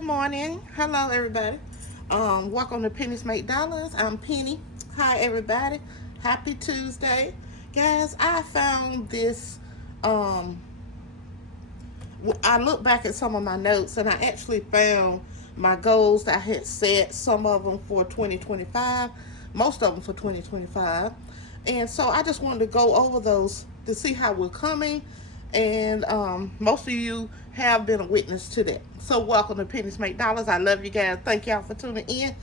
Good morning. Hello, everybody. Welcome to Pennies Make Dollars. I'm Penny. Hi, everybody. Happy Tuesday. Guys, I found this. I looked back at some of my notes and I actually found my goals that I had set, some of them for 2025, most of them for 2025. And so I just wanted to go over those to see how we're coming. And most of you have been a witness to that. So welcome to Pennies Make Dollars. I love you guys. Thank y'all for tuning in.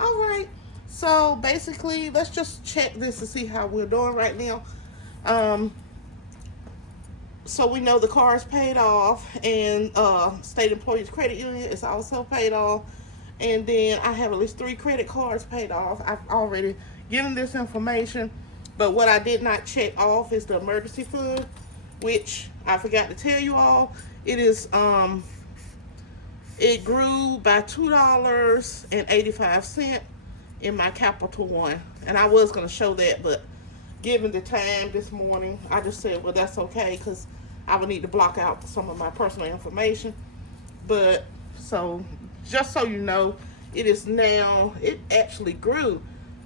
All right. So basically, let's just check this to see how we're doing right now. So we know the car is paid off, and State Employees Credit Union is also paid off. And then I have at least 3 credit cards paid off. I've already given this information, but what I did not check off is the emergency fund, which I forgot to tell you all. It is it grew by $2.85 in my Capital One, and I was going to show that, but given the time this morning, I just said, well, that's okay, because I would need to block out some of my personal information. But so just so you know, it actually grew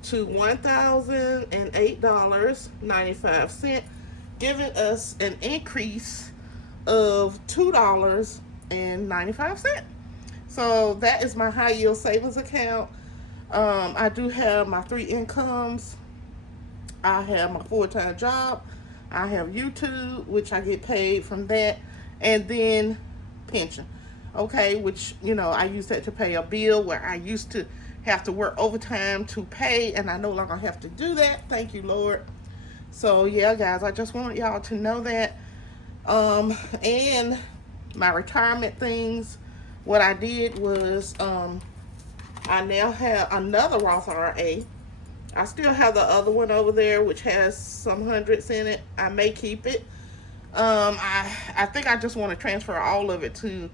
to $1,008.95, giving us an increase of $2.95. So that is my high yield savings account. I do have my 3 incomes. I have my full-time job. I have YouTube, which I get paid from that, and then pension. Okay, which, I use that to pay a bill where I used to have to work overtime to pay, and I no longer have to do that. Thank you, Lord. So yeah, guys, I just wanted y'all to know that. And my retirement things, what I did was I now have another Roth IRA. I still have the other one over there, which has some hundreds in it. I may keep it. I think I just want to transfer all of it to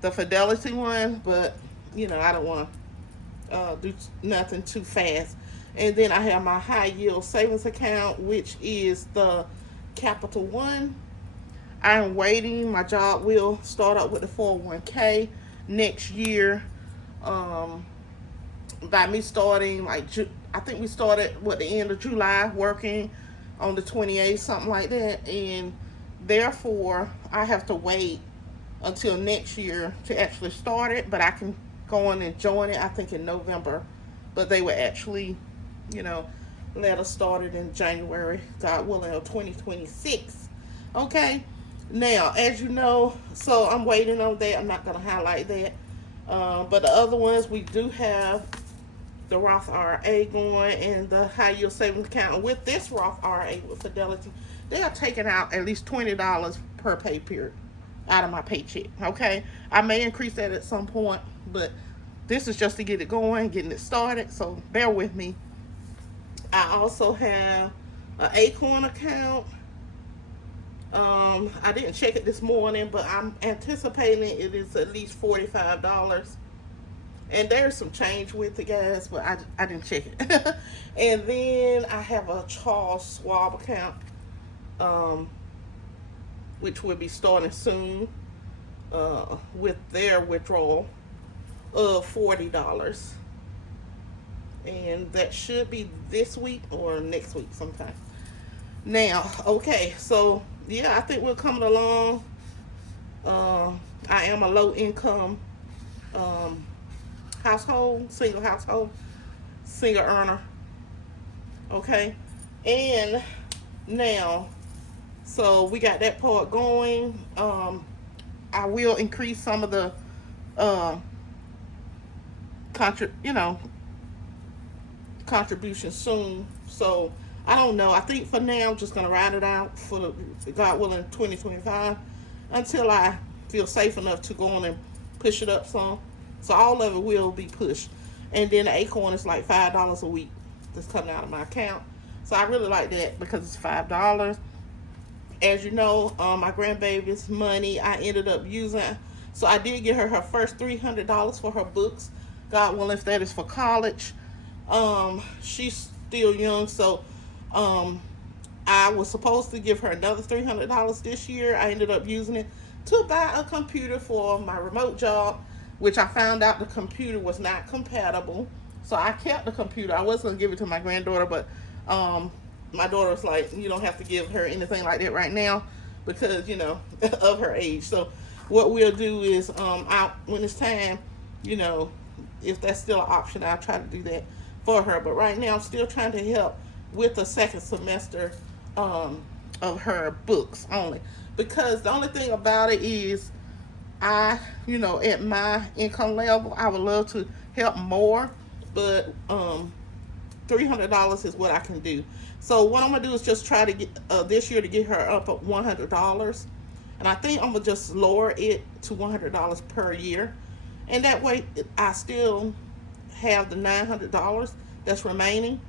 the Fidelity one, but I don't want to do nothing too fast. And then I have my high yield savings account, which is the Capital One. I'm waiting. My job will start up with the 401k next year. By me starting, I think we started the end of July, working on the 28th, something like that. And therefore, I have to wait until next year to actually start it. But I can go on and join it, I think, in November. But they would actually, let us start it in January, God willing, of 2026. Okay. Now, as you know, so I'm waiting on that. I'm not going to highlight that. But the other ones, we do have the Roth IRA going and the high yield savings account. And with this Roth IRA with Fidelity, they are taking out at least $20 per pay period out of my paycheck. Okay, I may increase that at some point, but this is just to get it going, getting it started. So bear with me. I also have an Acorn account. I didn't check it this morning, but I'm anticipating it is at least $45. And there's some change with it, guys, but I didn't check it. And then I have a Charles Schwab account, which will be starting soon with their withdrawal of $40. And that should be this week or next week sometime. Now, okay, so yeah, I think we're coming along. I am a low income single earner. Okay, and now, so we got that part going. I will increase some of the contributions soon. So I don't know. I think for now I'm just gonna ride it out for God willing 2025 until I feel safe enough to go on and push it up some. So all of it will be pushed. And then the Acorn is like $5 a week that's coming out of my account. So I really like that because it's $5. As you know, my grandbaby's money I ended up using. So I did get her first $300 for her books. God willing, if that is for college. She's still young, so I was supposed to give her another $300 this year. I ended up using it to buy a computer for my remote job. which I found out the computer was not compatible. So I kept the computer. I was going to give it to my granddaughter, but my daughter was like, you don't have to give her anything like that right now because, you know, of her age. So what we'll do is when it's time, you know, if that's still an option, I'll try to do that for her. But right now I'm still trying to help with the second semester of her books only, because the only thing about it is you know, at my income level, I would love to help more, but $300 is what I can do. So what I'm gonna do is just try to get this year to get her up at $100, and I think I'm gonna just lower it to $100 per year, and that way I still have the $900 that's remaining,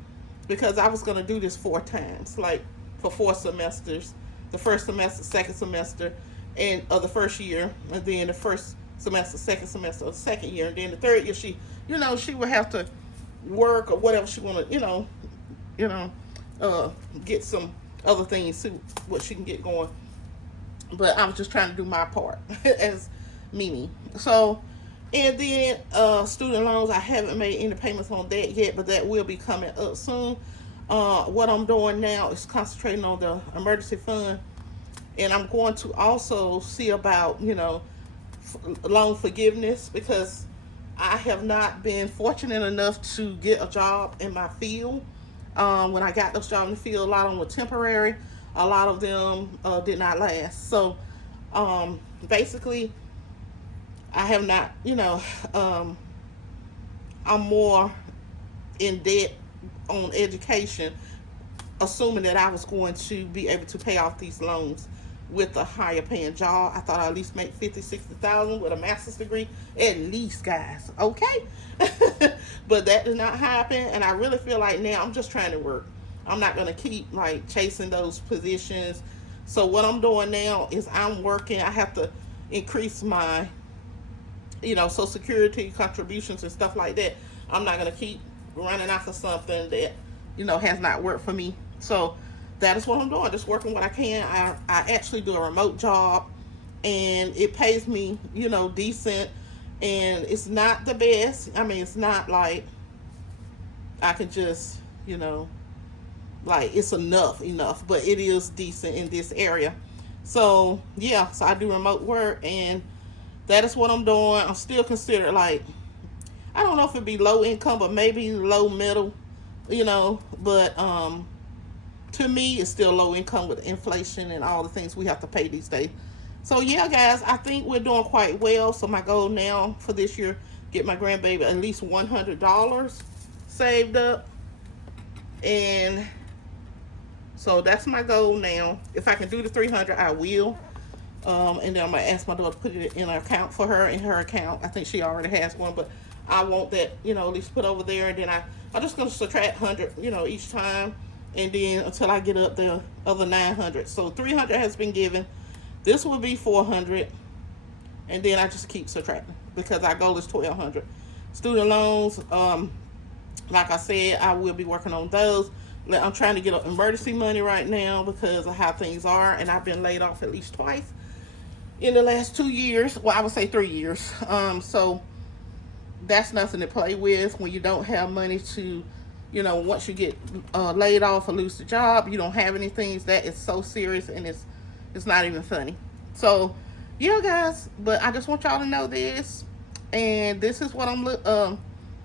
because I was gonna do this 4 times, like for 4 semesters, the first semester, second semester, and of the first year, and then the first semester, second semester of the second year, and then the third year she, you know, she would have to work or whatever she wanted, you know, get some other things, see what she can get going. But I was just trying to do my part as Mimi. So, and then student loans, I haven't made any payments on that yet, but that will be coming up soon. What I'm doing now is concentrating on the emergency fund, and I'm going to also see about, you know, loan forgiveness, because I have not been fortunate enough to get a job in my field. When I got those jobs in the field, a lot of them were temporary. A lot of them did not last. So basically, I have not, you know, I'm more in debt on education, assuming that I was going to be able to pay off these loans with a higher paying job. I thought I'd at least make 50, 60,000 with a master's degree, at least, guys. Okay. But that did not happen, and I really feel like now I'm just trying to work. I'm not going to keep like chasing those positions. So what I'm doing now is I'm working. I have to increase my, you know, Social Security contributions and stuff like that. I'm not going to keep running after something that, you know, has not worked for me. So that is what I'm doing, just working what I can. I actually do a remote job, and it pays me, you know, decent, and it's not the best. I mean, it's not like I can just, you know, like it's enough, but it is decent in this area. So yeah, so I do remote work, and that is what I'm doing. I'm still considered like, I don't know if it'd be low income, but maybe low middle, you know, but to me, it's still low income with inflation and all the things we have to pay these days. So yeah, guys, I think we're doing quite well. So my goal now for this year, get my grandbaby at least $100 saved up. And so that's my goal now. If I can do the 300, I will. And then I'm gonna ask my daughter to put it in an account for her, in her account. I think she already has one, but I want that, you know, at least put over there. And then I'm just gonna subtract 100, you know, each time. And then until I get up the other 900. So 300 has been given. This will be 400. And then I just keep subtracting, because our goal is 1,200. Student loans, like I said, I will be working on those. I'm trying to get emergency money right now because of how things are. And I've been laid off at least twice in the last 2 years. Well, I would say 3 years. So that's nothing to play with when you don't have money to, you know, once you get laid off or lose the job, you don't have anything. That is so serious, and it's not even funny. So yeah, guys, but I just want y'all to know this, and this is what I'm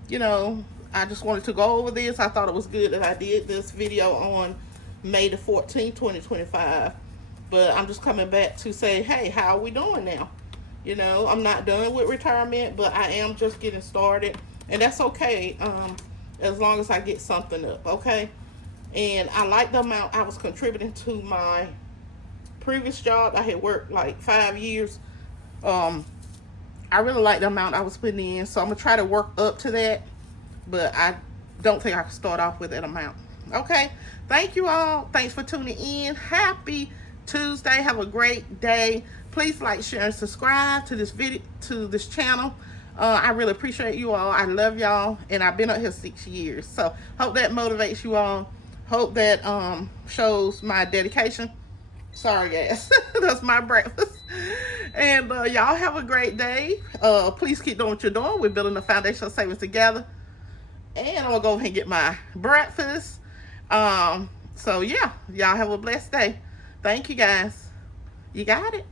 you know, I just wanted to go over this. I thought it was good that I did this video on May the 14th, 2025. But I'm just coming back to say, hey, how are we doing now? You know, I'm not done with retirement, but I am just getting started, and that's okay. As long as I get something up, okay? And I like the amount I was contributing to my previous job. I had worked like 5 years. I really like the amount I was putting in, so I'm gonna try to work up to that, but I don't think I can start off with that amount. Okay, thank you all. Thanks for tuning in. Happy Tuesday. Have a great day. Please like, share, and subscribe to this video, to this channel. I really appreciate you all. I love y'all, and I've been up here 6 years. So hope that motivates you all. Hope that shows my dedication. Sorry, guys. That's my breakfast. And y'all have a great day. Please keep doing what you're doing. We're building a foundation of savings together. And I'm gonna go ahead and get my breakfast. So yeah, y'all have a blessed day. Thank you guys. You got it.